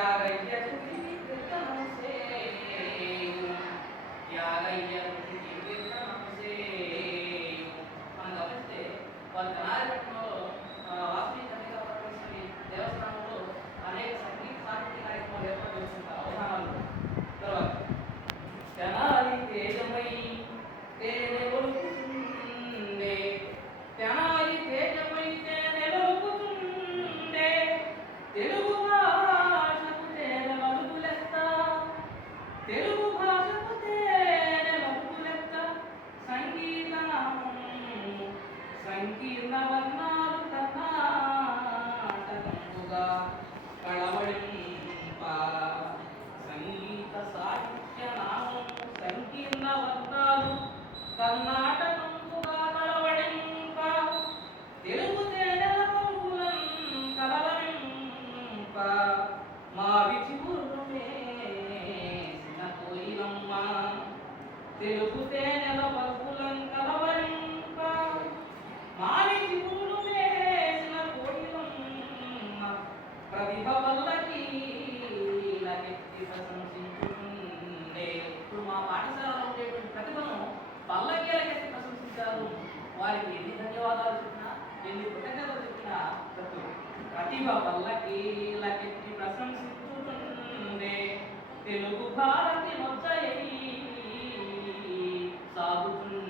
యాగయ్య తుది కీర్తనం సేయు యాగయ్య తుది కీర్తనం సేయు. మనం గమనిస్తే వారి కళారంగంలో వాసవి కన్యకా పరమేశ్వరి దేవస్థానంలో అనేక సంగీత సాహిత్య కార్యక్రమాలు ఏర్పాటు చేస్తుంటారు అవధానాలు. తర్వాత తెనాలి తేజమై తేనె ఒలుకుతుండే తెనాలి తేజమై తేనె ఒలుకుతుండే తెలుగు భాషకు తేనె మలుపులెత్త తెలుగు భాషకు తేనె మలుపులెత్త సంగీత నామము సంకీర్ణ వర్ణాలు కర్ణాటకంబుగా కళవడింప సంగీత సాహిత్య నామము సంకీర్ణ వర్ణాలు కర్ణాటకంబుగా కళవడింప తెలుగు తేనెల పలుకులం కలవరింప మావి చిగురు వేసిన కోయిలమ్మ తెలుగు తేనెల పలుకులం కలవరింప మావి చిగురు వేసిన కోయిలమ్మ ప్రతిభ వల్లకి లకెత్తి ప్రశంసించుకుండే. ఇప్పుడు మా పాఠశాలలో ఉండేటువంటి ప్రతిభను పల్లకీలకెత్తి ప్రశంసించారు. వారికి ఎన్ని ధన్యవాదాలు చెప్పినా ఎన్ని కృతజ్ఞతలు చెప్పినా తక్కువ. ప్రతిభ పల్లకీలకెత్తి ప్రశంసించుకుండే తెలుగు భారతి మొచ్చయి సాగుతుండే.